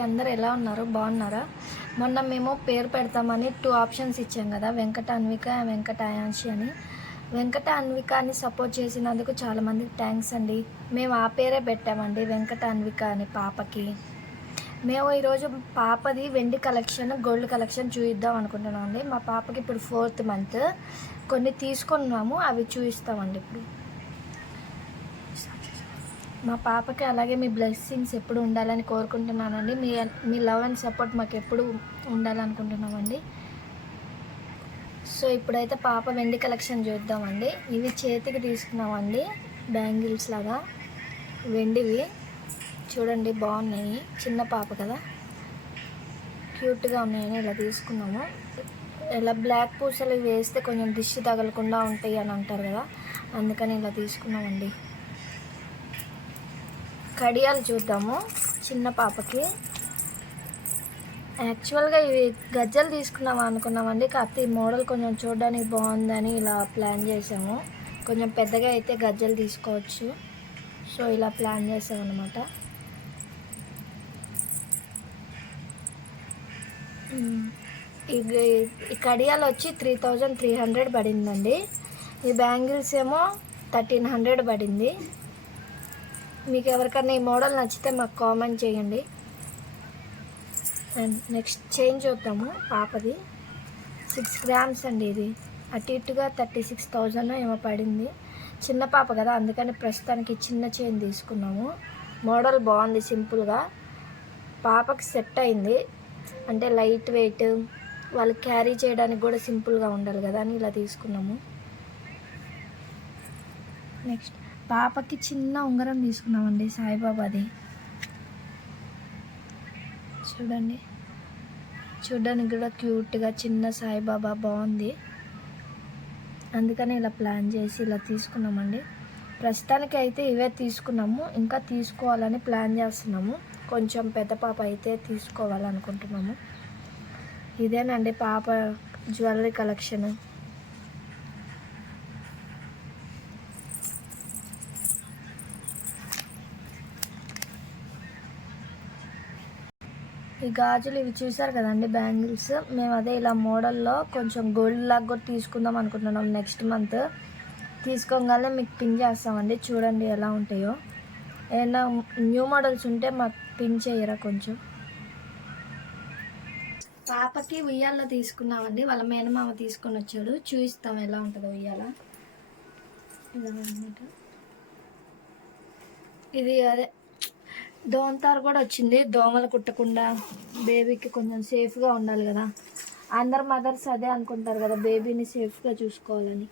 అందరు ఎలా ఉన్నారు? బాగున్నారా? మొన్న మేము పేరు పెడతామని 2 ఆప్షన్స్ ఇచ్చాం కదా, వెంకట అన్విక, వెంకట అయాన్షి అని. వెంకట అన్విక అని సపోర్ట్ చేసినందుకు చాలామందికి థ్యాంక్స్ అండి. మేము ఆ పేరే పెట్టామండి, వెంకట అన్విక అని పాపకి. మేము ఈరోజు పాపది వెండి కలెక్షన్, గోల్డ్ కలెక్షన్ చూపిద్దాం అనుకుంటున్నాం అండి. మా పాపకి ఇప్పుడు 4th మంత్, కొన్ని తీసుకున్నాము, అవి చూపిస్తామండి ఇప్పుడు. మా పాపకి అలాగే మీ బ్లెస్సింగ్స్ ఎప్పుడు ఉండాలని కోరుకుంటున్నానండి. మీ లవ్ అండ్ సపోర్ట్ మాకు ఎప్పుడు ఉండాలనుకుంటున్నామండి. సో ఇప్పుడైతే పాప వెండి కలెక్షన్ చూద్దామండి. ఇవి చేతికి తీసుకున్నామండి, బ్యాంగిల్స్ లాగా వెండివి. చూడండి బాగున్నాయి, చిన్న పాప కదా, క్యూట్గా ఉన్నాయని ఇలా తీసుకున్నాము. ఇలా బ్లాక్ పూసలు వేస్తే కొంచెం దిష్టి తగలకుండా ఉంటాయి అని అంటారు కదా, అందుకని ఇలా తీసుకున్నామండి. కడియాలు చూద్దాము చిన్న పాపకి. యాక్చువల్గా ఇవి గజ్జలు తీసుకున్నాము అనుకున్నామండి, కాకపోతే ఈ మోడల్ కొంచెం చూడడానికి బాగుందని ఇలా ప్లాన్ చేసాము. కొంచెం పెద్దగా అయితే గజ్జలు తీసుకోవచ్చు, సో ఇలా ప్లాన్ చేసాము అనమాట. ఈ కడియాలు వచ్చి 3300 పడిందండి. ఈ బ్యాంగిల్స్ ఏమో 1300 పడింది. మీకు ఎవరికైనా ఈ మోడల్ నచ్చితే మాకు కామెంట్ చేయండి. అండ్ నెక్స్ట్ చైన్ చూద్దాము. పాపది 6 గ్రామ్స్ అండి. ఇది అటు ఇటుగా 36,000 ఏమో పడింది. చిన్న పాప కదా, అందుకని ప్రస్తుతానికి చిన్న చైన్ తీసుకున్నాము. మోడల్ బాగుంది, సింపుల్గా పాపకి సెట్ అయింది. అంటే లైట్ వెయిట్, వాళ్ళు క్యారీ చేయడానికి కూడా సింపుల్గా ఉండాలి కదా అని ఇలా తీసుకున్నాము. నెక్స్ట్ పాపకి చిన్న ఉంగరం తీసుకున్నామండి, సాయిబాబాది. చూడండి, చూడడానికి కూడా క్యూట్గా చిన్న సాయిబాబా బాగుంది, అందుకని ఇలా ప్లాన్ చేసి ఇలా తీసుకున్నామండి. ప్రస్తుతానికి అయితే ఇవే తీసుకున్నాము, ఇంకా తీసుకోవాలని ప్లాన్ చేస్తున్నాము. కొంచెం పెద్ద పాప అయితే తీసుకోవాలనుకుంటున్నాము. ఇదేనండి పాప జ్యువెలరీ కలెక్షన్. ఈ గాజులు ఇవి చూసారు కదండి, బ్యాంగిల్స్. మేము అదే ఇలా మోడల్లో కొంచెం గోల్డ్ లాగా కూడా తీసుకుందాం అనుకుంటున్నాం. నెక్స్ట్ మంత్ తీసుకోగానే మీకు పిన్ చేస్తామండి, చూడండి ఎలా ఉంటాయో. ఏదైనా న్యూ మోడల్స్ ఉంటే మాకు పిన్ చేయరా కొంచెం. పాపకి ఉయ్యాల తీసుకున్నామండి, వాళ్ళ మేనమామ తీసుకొని వచ్చాడు. చూపిస్తాం ఎలా ఉంటుందో ఉయ్యాల. ఇలా అనమాట. ఇది అదే దోమతారు కూడా వచ్చింది, దోమలు కుట్టకుండా బేబీకి కొంచెం సేఫ్గా ఉండాలి కదా. అందరు మదర్స్ అదే అనుకుంటారు కదా, బేబీని సేఫ్గా చూసుకోవాలని.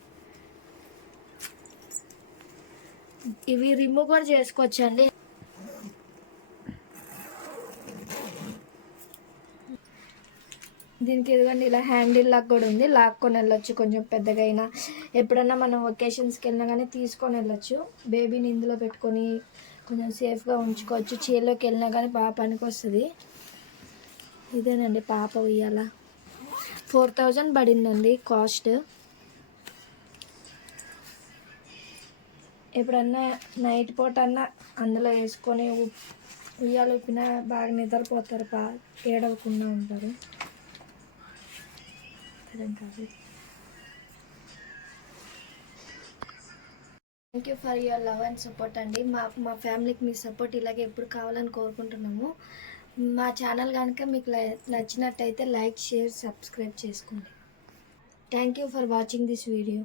ఇవి రిమూవ్ కూడా చేసుకోవచ్చండి. దీనికి ఎదుగండి ఇలా హ్యాండిల్ లాగా కూడా ఉంది, లాక్కొని వెళ్ళొచ్చు. కొంచెం పెద్దగా అయినా ఎప్పుడన్నా మనం ఒకేషన్స్కి వెళ్ళినా కానీ తీసుకొని వెళ్ళొచ్చు. బేబీని ఇందులో పెట్టుకొని కొంచెం సేఫ్గా ఉంచుకోవచ్చు. చీరలోకి వెళ్ళినా కానీ బాగా పనికి వస్తుంది. ఇదేనండి పాప ఉయ్యాల. 4000 పడిందండి కాస్ట్. ఎప్పుడన్నా నైట్ పూట అన్నా అందులో వేసుకొని ఉయ్యాలు ఊపినా బాగా నిద్రపోతారు, బాగా ఏడవకుండా ఉంటారు. Thank you for your love and support అండి. మా ఫ్యామిలీకి మీ సపోర్ట్ ఇలాగే ఎప్పుడు కావాలని కోరుకుంటున్నాము. మా ఛానల్ కనుక మీకు నచ్చినట్టయితే లైక్, షేర్, సబ్స్క్రైబ్ చేసుకోండి. Thank you for watching this video.